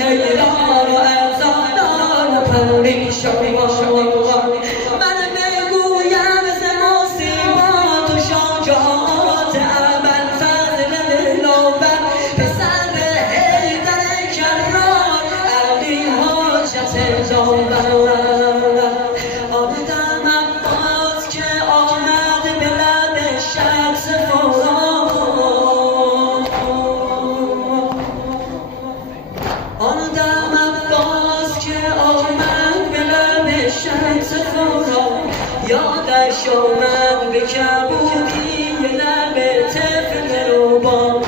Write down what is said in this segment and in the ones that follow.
حیران و افزایان و پریشان من بگویم ز مصیبات و شجاعات ابوالفضل دلاور پسر حیدر کرار علی حاجت داور آمدم عباس که آمد به لب شمس فرات آمدم عباس که آمد به لب شمس فرات یادش آمد به کبودی لب طفل روبان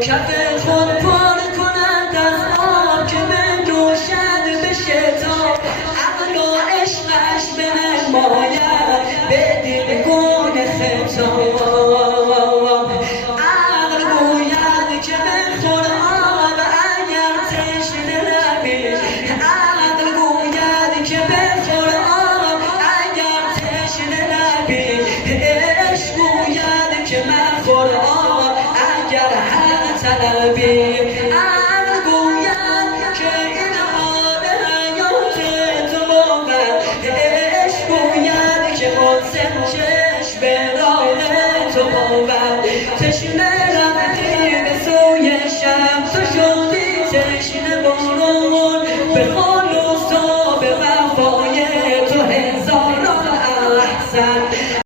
کف خود پر کند از آب که بنجوشد به شتاب عقل و عشقش بنماید به دلگون خطاب عقل گوید که بخور آب اگر تشنه لبی عقل گوید که بخور آب اگر تشنه لبی عشق گوید که مخور آب اگر حق طلبی عقل گوید که این آب حیات تو بود عشق گوید که محسن چشم به راه تو بود تشنه رفتی به سوی شمس و